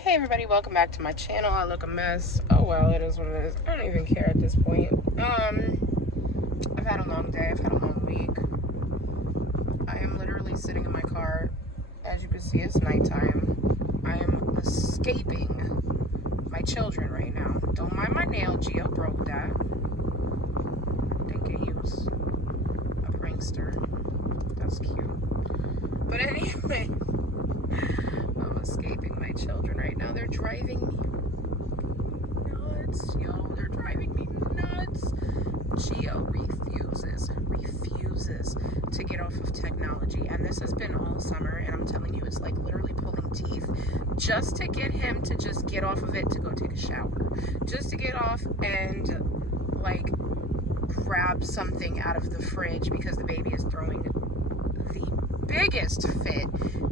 Hey everybody, welcome back to my channel. I look a mess. Oh well, it is what it is. I don't even care at this point. I've had a long day. I've had a long week. I am literally sitting in my car. As you can see, it's nighttime. I am escaping my children right now. Don't mind my nail. Geo broke that. Thinking he was a prankster. That's cute. But anyway, I'm escaping my children right now. They're driving me nuts, yo. They're driving me nuts. Geo refuses to get off of technology. And this has been all summer. And I'm telling you, it's like literally pulling teeth just to get him to just get off of it to go take a shower. Just to get off and like grab something out of the fridge because the baby is throwing the biggest fit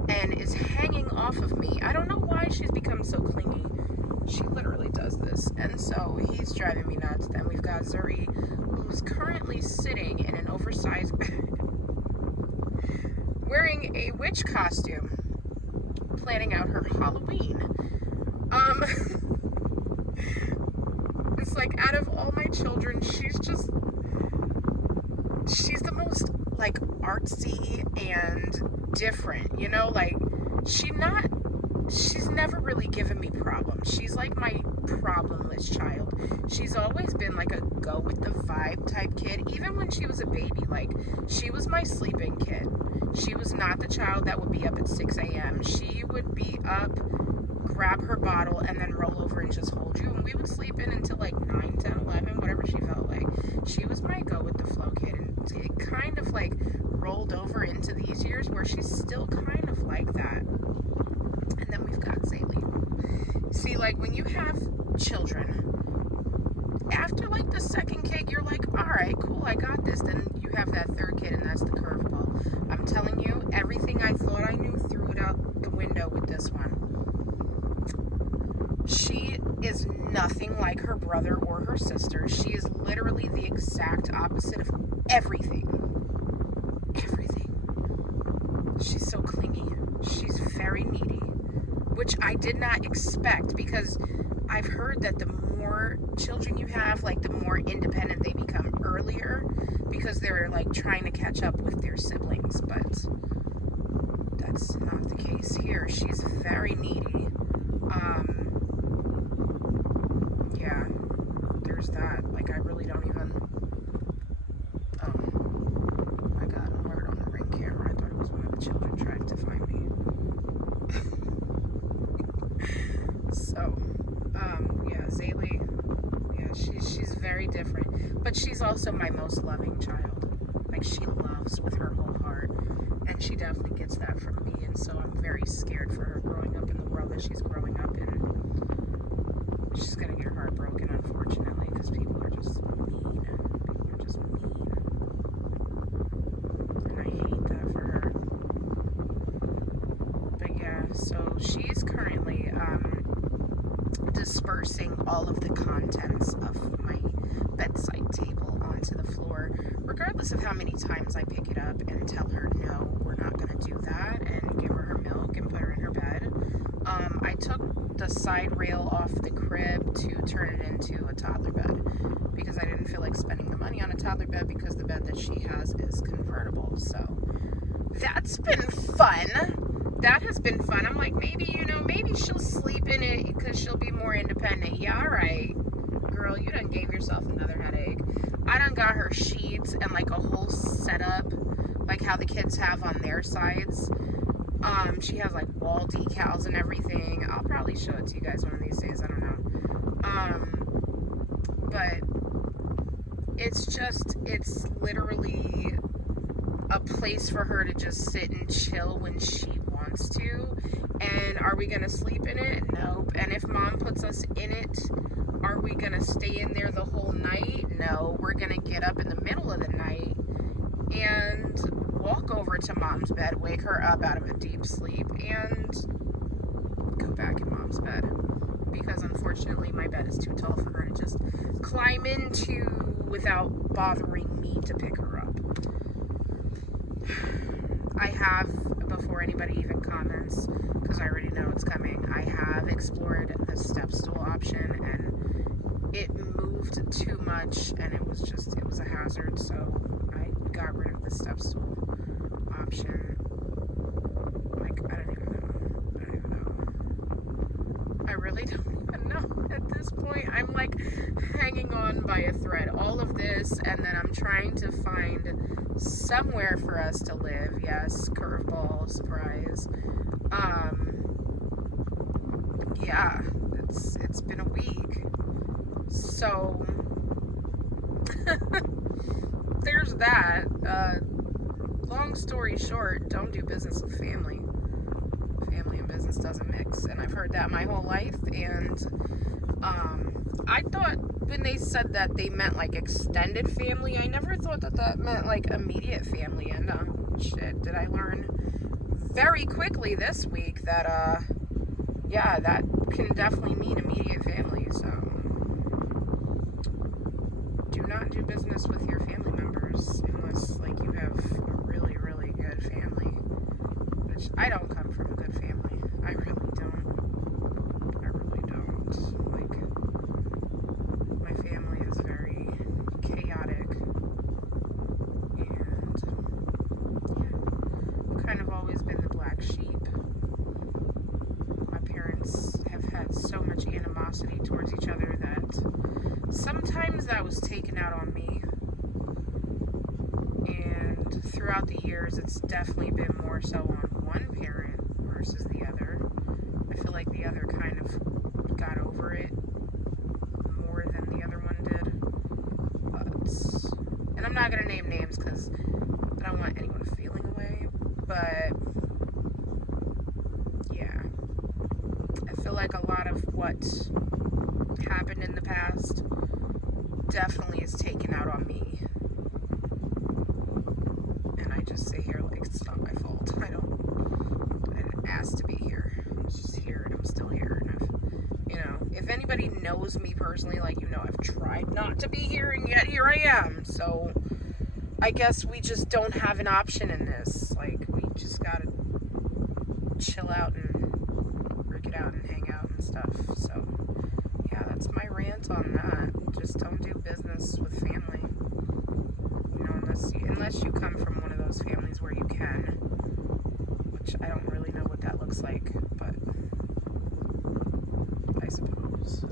and is hanging off of me. I don't know why she's become so clingy. She literally does this. And so he's driving me nuts. Then we've got Zuri, who's currently sitting in an oversized wearing a witch costume, planning out her Halloween. It's like out of all my children, she's the most like artsy and different, you know, like she's never really given me problems. She's like my problemless child. She's always been like a go with the vibe type kid. Even when she was a baby, like she was my sleeping kid. She was not the child that would be up at 6 a.m. She would be up, grab her bottle, and then roll over and just hold you. And we would sleep in until like 9, 10, 11, whatever she felt like. She was my go with the flow kid. And it kind of like rolled over into these years where she's still kind of like that. And then we've got Zaylee. See, like when you have children, after like the second kid, you're like, all right, cool, I got this. Then you have that third kid, and that's the curveball. I'm telling you, everything I thought I knew, threw it out the window with this one. She is nothing like her brother or her sister. She is literally the exact opposite of everything. Everything. She's so clingy. She's very needy, which I did not expect because I've heard that the more children you have, like the more independent they become earlier because they're like trying to catch up with their siblings, but that's not the case here. She's very needy. Yeah, there's that. Like I really don't even, I got an alert on the Ring camera. I thought it was one of the children trying to find me. So, yeah, Zaylee, yeah, she's very different, but she's also my most loving child. Like she loves with her whole heart, and she definitely gets that from me. And so I'm very scared for her growing up in the world that she's growing up in. She's gonna get her heart broken, unfortunately, because people are just mean. People are just mean, and I hate that for her. But yeah, so she's currently dispersing all of the contents of my bedside table onto the floor, regardless of how many times I pick it up and tell her, no, we're not going to do that, and give her milk and put her in her bed. I took the side rail off the crib to turn it into a toddler bed because I didn't feel like spending the money on a toddler bed because the bed that she has is convertible. So that's been fun. That has been fun. I'm like, maybe she'll sleep in it because she'll be more independent. Yeah, all right, girl, you done gave yourself another headache. I done got her sheets and like a whole setup, like how the kids have on their sides. She has like wall decals and everything. I'll probably show it to you guys one of these days. I don't know. But it's literally a place for her to just sit and chill when she wants to. And are we gonna sleep in it? Nope. And if mom puts us in it, are we gonna stay in there the whole night? No. We're gonna get up in the middle of the night and walk over to mom's bed, wake her up out of a deep sleep, and go back in mom's bed. Because unfortunately my bed is too tall for her to just climb into without bothering me to pick her up. I have, before anybody even comments, because I already know it's coming, I have have explored the step stool option, and it moved too much, and it was a hazard, so I got rid of the step stool option. Like, I don't even know. I really don't even know at this point. I'm like hanging on by a thread. All of this, and then I'm trying to find somewhere for us to live. Yes, curveball, surprise. Yeah, it's been a week. So there's that. Long story short, don't do business with family. Family and business doesn't mix, and I've heard that my whole life. And I thought when they said that they meant like extended family, I never thought that meant like immediate family. And shit, did I learn very quickly this week that yeah, that can definitely mean immediate family. So do not do business with your family members unless like you have a really, really good family, which I don't come from a good family. I really don't. Like, my family is very chaotic, and yeah, I've kind of always been the black sheep. My parents have had so much animosity towards each other that sometimes that was taken out on me, and throughout the years it's definitely been more so on one parent versus the other. I feel like the other kind of got over it more than the other one did, and I'm not going to name names because I don't want anyone feeling away, but yeah, I feel like a lot of what happened in the past definitely is taken out on me, and I just sit here like it's not my fault. I didn't ask to be here. I was just here, and I'm still here. And if anybody knows me personally, like, I've tried not to be here, and yet here I am. So I guess we just don't have an option in this. Like, we just gotta chill out and work it out and hang out and stuff. So yeah, that's my rant on that. Just don't do business with family. Unless you come from one of those families where you can, which I don't really know what that looks like, but I suppose.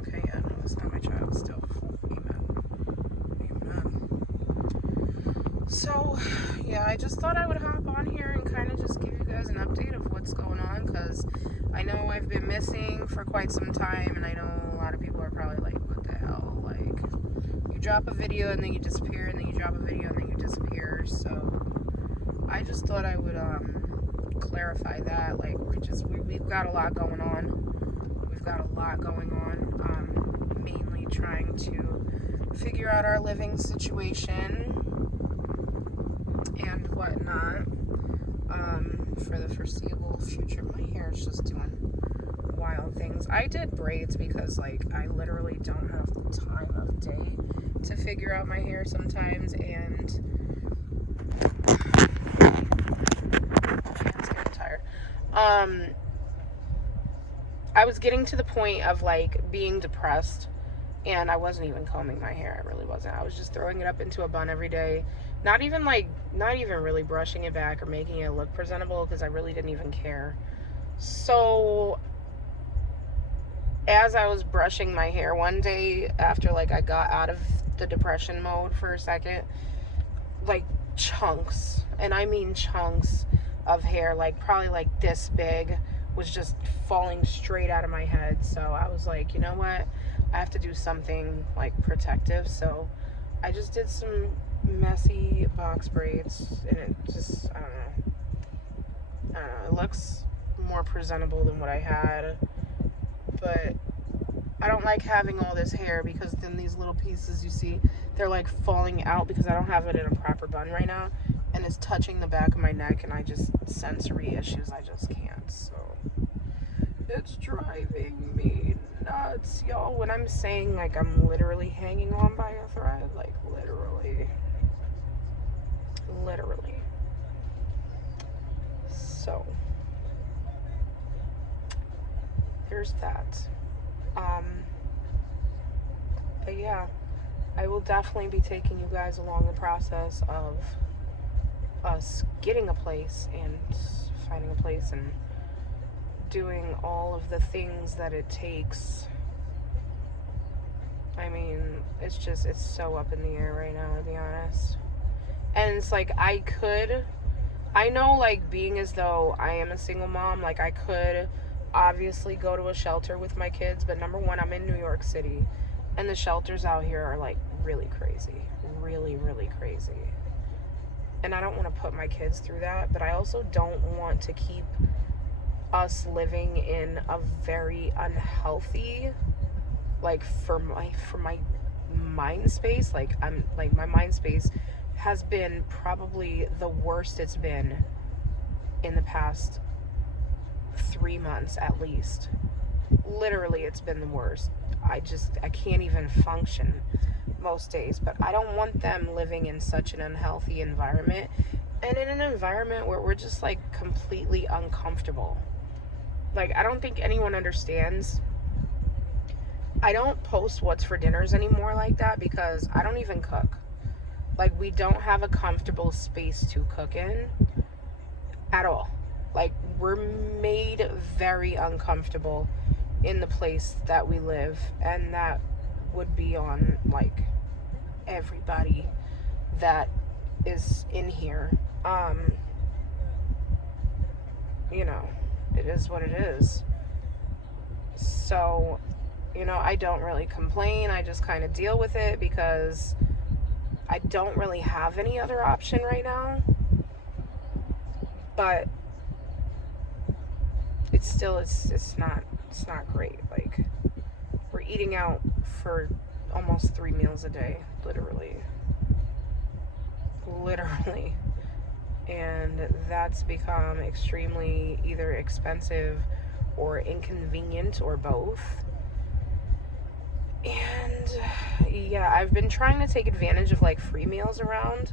Okay, yeah, no, that's not my child still. Amen. Amen. So, yeah, I just thought I would hop on here and kind of just give you guys an update of what's going on, because I know I've been missing for quite some time, and I know a lot of people are probably like, what the hell? Like, you drop a video and then you disappear, and then you drop a video and then you disappear. So I just thought I would clarify that. Like, we've got a lot going on. We've got a lot going on. Mainly trying to figure out our living situation and whatnot for the foreseeable future. My hair is just doing wild things. I did braids because, like, I literally don't have the time of day to figure out my hair sometimes, and it's getting tired. I was getting to the point of like being depressed, and I wasn't even combing my hair. I really wasn't. I was just throwing it up into a bun every day. Not even really brushing it back or making it look presentable, because I really didn't even care. So as I was brushing my hair one day, after like I got out of the depression mode for a second, like chunks, and I mean chunks of hair, like probably like this big, was just falling straight out of my head. So I was like, you know what? I have to do something like protective. So I just did some messy box braids, and it just, I don't know, it looks more presentable than what I had. But I don't like having all this hair, because then these little pieces you see, they're like falling out because I don't have it in a proper bun right now, and it's touching the back of my neck, and sensory issues, I just can't. So it's driving me nuts, y'all. When I'm saying like I'm literally hanging on by a thread, like literally. So there's that. Um, but yeah, I will definitely be taking you guys along the process of us getting a place and finding a place and doing all of the things that it takes. I mean, it's so up in the air right now, to be honest. And it's like, I know, like, being as though I am a single mom, like, I could obviously go to a shelter with my kids, but number one, I'm in New York City, and the shelters out here are, like, really crazy. Really, really crazy. And I don't want to put my kids through that, but I also don't want to keep us living in a very unhealthy, like, for my mind space, like, my mind space has been probably the worst it's been in the past 3 months at least. Literally, it's been the worst. I can't even function most days. But I don't want them living in such an unhealthy environment, and in an environment where we're just, like, completely uncomfortable. Like, I don't think anyone understands. I don't post what's for dinners anymore like that because I don't even cook. Like, we don't have a comfortable space to cook in at all. Like, we're made very uncomfortable in the place that we live, and that would be on, like, everybody that is in here. You know, it is what it is. So, I don't really complain. I just kind of deal with it because I don't really have any other option right now. But it's not great. Like, we're eating out for almost 3 meals a day, literally. And that's become extremely either expensive or inconvenient or both. And yeah, I've been trying to take advantage of, like, free meals around.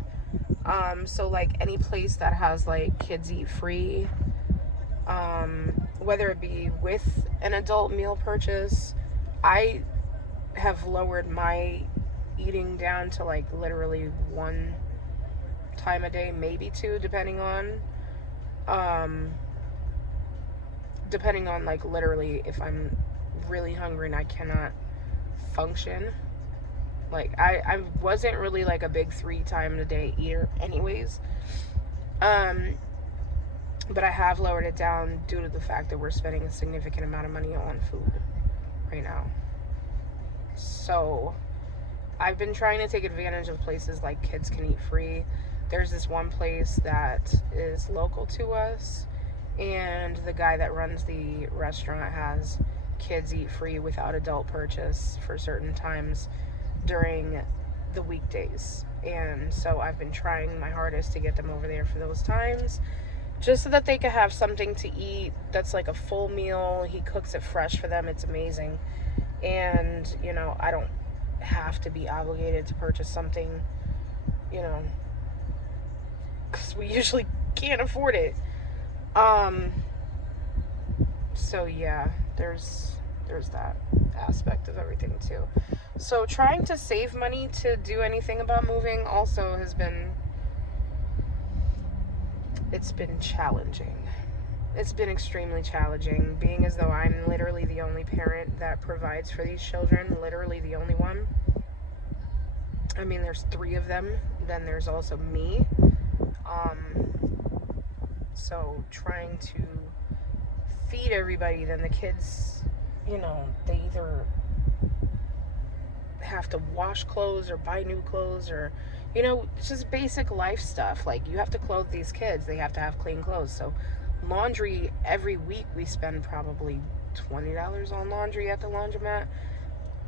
So, like, any place that has, like, kids eat free, whether it be with an adult meal purchase, I have lowered my eating down to, like, literally 1 time a day, maybe 2, depending on, like, literally if I'm really hungry and I cannot function. Like, I wasn't really, like, a big 3 time a day eater anyways. But I have lowered it down due to the fact that we're spending a significant amount of money on food right now. So I've been trying to take advantage of places like Kids Can Eat Free. There's this one place that is local to us, and the guy that runs the restaurant has kids eat free without adult purchase for certain times during the weekdays. And so I've been trying my hardest to get them over there for those times, just so that they could have something to eat that's like a full meal. He cooks it fresh for them. It's amazing. And, I don't have to be obligated to purchase something, because we usually can't afford it. So yeah, there's that aspect of everything too. So trying to save money to do anything about moving also it's been challenging. It's been extremely challenging, being as though I'm literally the only parent that provides for these children, literally the only one. I mean, there's 3 of them, then there's also me. So trying to feed everybody, then the kids, they either have to wash clothes or buy new clothes, or just basic life stuff. Like, you have to clothe these kids, they have to have clean clothes. So laundry, every week we spend probably $20 on laundry at the laundromat.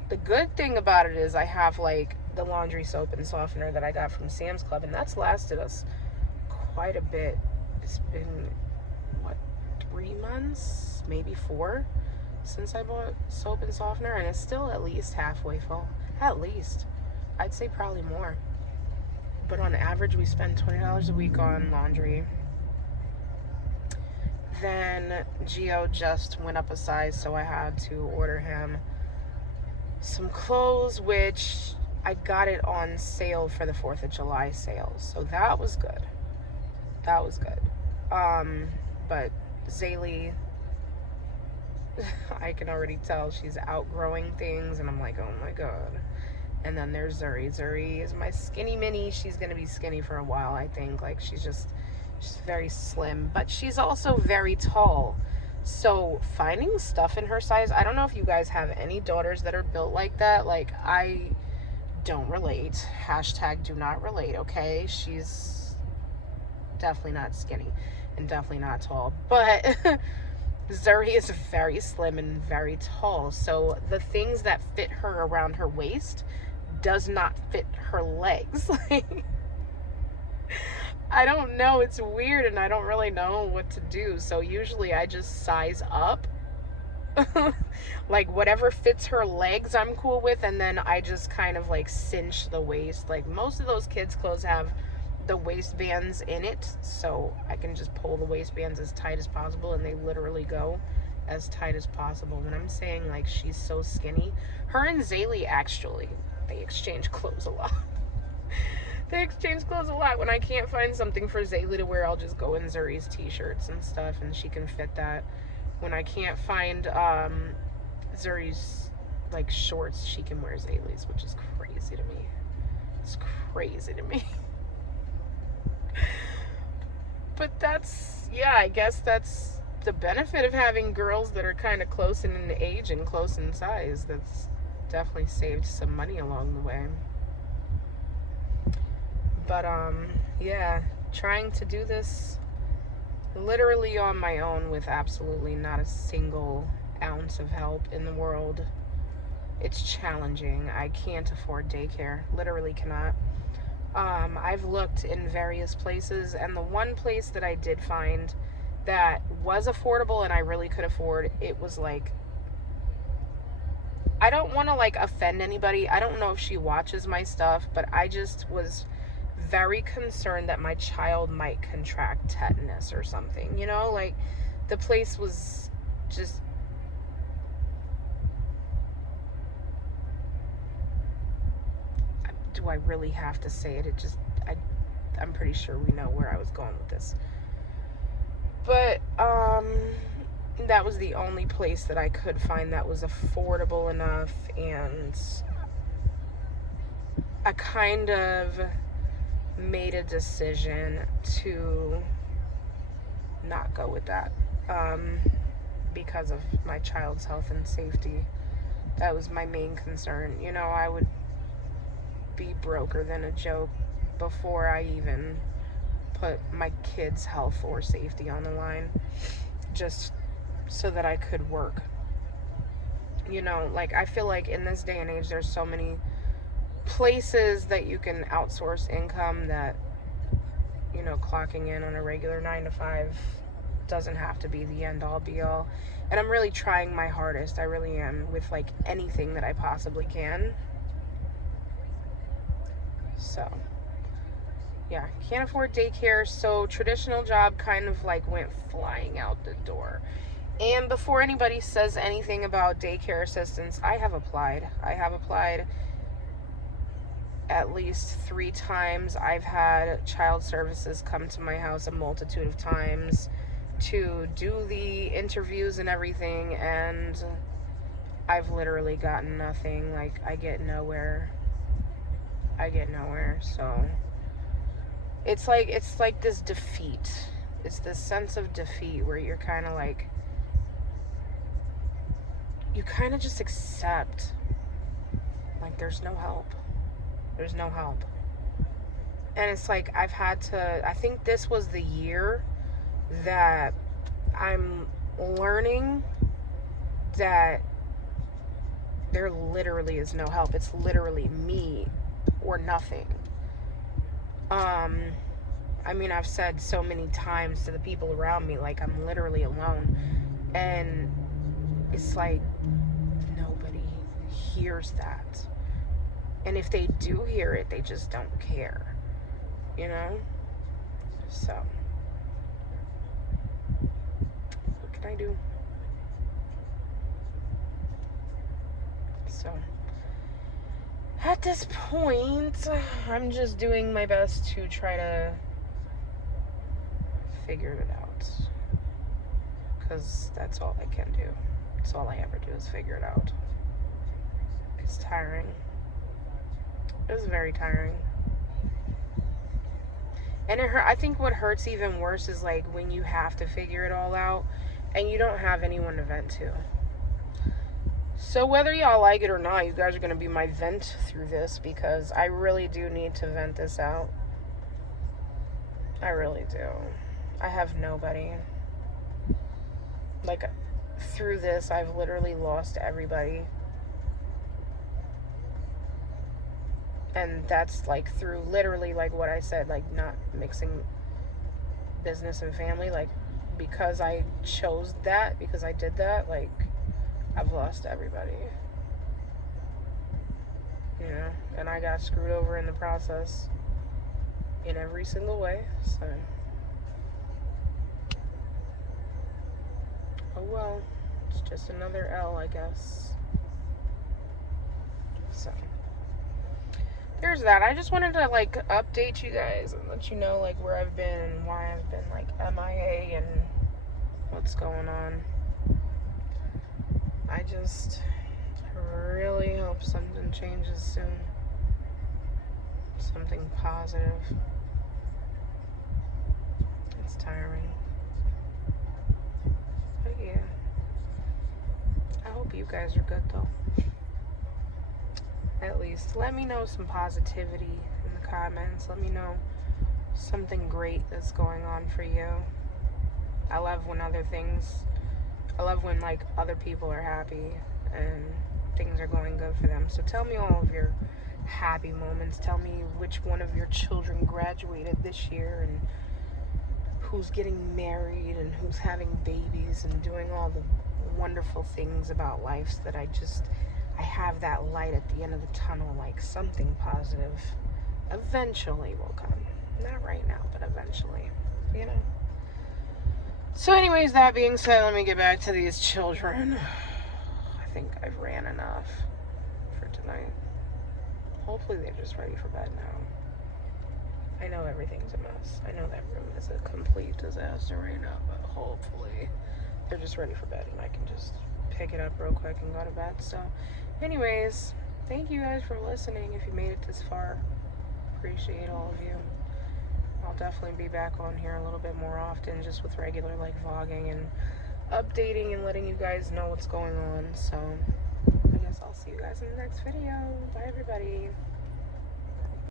The good thing about it is I have, like, the laundry soap and softener that I got from Sam's Club, and that's lasted us quite a bit. It's been 3 months, maybe 4, since I bought soap and softener, and it's still at least halfway full. At least. I'd say probably more. But on average, we spend $20 a week on laundry. then Gio just went up a size, so I had to order him some clothes, which I got it on sale for the 4th of July sale. So that was good. That was good. But Zaylee, I can already tell she's outgrowing things, and I'm like, oh my god. And then there's Zuri. Zuri is my skinny mini. She's gonna be skinny for a while, I think. Like, she's very slim, but she's also very tall. So finding stuff in her size, I don't know if you guys have any daughters that are built like that. Like, I don't relate. Hashtag do not relate, okay? She's definitely not skinny and definitely not tall. But Zuri is very slim and very tall. So the things that fit her around her waist does not fit her legs. I don't know, it's weird, and I don't really know what to do. So usually I just size up. Like, whatever fits her legs I'm cool with, and then I just kind of like cinch the waist. Like, most of those kids' clothes have the waistbands in it, so I can just pull the waistbands as tight as possible, and they literally go as tight as possible. When I'm saying, like, she's so skinny, her and Zaylee, actually, they exchange clothes a lot. They exchange clothes a lot. When I can't find something for Zaylee to wear, I'll just go in Zuri's t-shirts and stuff, and she can fit that. When I can't find Zuri's, like, shorts, she can wear Zaylee's, which is crazy to me. It's crazy to me. But that's, yeah, I guess that's the benefit of having girls that are kind of close in age and close in size. That's definitely saved some money along the way. But yeah, trying to do this literally on my own with absolutely not a single ounce of help in the world. It's challenging. I can't afford daycare. Literally cannot. I've looked in various places, and the one place that I did find that was affordable and I really could afford, it was like, I don't want to like offend anybody. I don't know if she watches my stuff, but I just was very concerned that my child might contract tetanus or something, you know? Like, the place was just, do I really have to say it? I'm pretty sure we know where I was going with this. But that was the only place that I could find that was affordable enough, and I kind of made a decision to not go with that because of my child's health and safety. That was my main concern. You know, I would be broker than a joke before I even put my kids' health or safety on the line, just so that I could work. You know, like, I feel like in this day and age, there's so many places that you can outsource income that, you know, clocking in on a regular 9 to 5 doesn't have to be the end all be all. And I'm really trying my hardest. I really am, with like anything that I possibly can. So yeah, can't afford daycare, so traditional job kind of like went flying out the door. And before anybody says anything about daycare assistance, I have applied at least 3 times. I've had child services come to my house a multitude of times to do the interviews and everything, and I've literally gotten nothing. Like, I get nowhere. So it's like this defeat. It's this sense of defeat where you're kind of like, you kind of just accept, like, there's no help. And it's like, I think this was the year that I'm learning that there literally is no help. It's literally me or nothing. I mean, I've said so many times to the people around me, like, I'm literally alone. And it's like, nobody hears that. And if they do hear it, they just don't care, you know? So can I do? So, at this point, I'm just doing my best to try to figure it out. Because that's all I can do. That's all I ever do is figure it out. It's tiring. It was very tiring. And it hurt. I think what hurts even worse is like when you have to figure it all out and you don't have anyone to vent to. So whether y'all like it or not, you guys are going to be my vent through this because I really do need to vent this out. I really do. I have nobody. Like, through this, I've literally lost everybody. And that's like through literally like what I said, like not mixing business and family. Like, because I chose that, because I did that, like, I've lost everybody. You know, and I got screwed over in the process in every single way. So, oh well, it's just another L, I guess. So, there's that. I just wanted to like update you guys and let you know like where I've been and why I've been like MIA and what's going on. I just really hope something changes soon. Something positive. It's tiring. But yeah. I hope you guys are good though. At least. Let me know some positivity in the comments. Let me know something great that's going on for you. I love when like other people are happy and things are going good for them. So tell me all of your happy moments. Tell me which one of your children graduated this year and who's getting married and who's having babies and doing all the wonderful things about life so that I have that light at the end of the tunnel, like something positive eventually will come. Not right now, but eventually, you know. So anyways, that being said, let me get back to these children. I think I've ran enough for tonight. Hopefully they're just ready for bed now. I know everything's a mess. I know that room is a complete disaster right now, but hopefully they're just ready for bed and I can just pick it up real quick and go to bed. So anyways, thank you guys for listening. If you made it this far, appreciate all of you. I'll definitely be back on here a little bit more often, just with regular like vlogging and updating and letting you guys know what's going on. So I guess I'll see you guys in the next video. Bye everybody.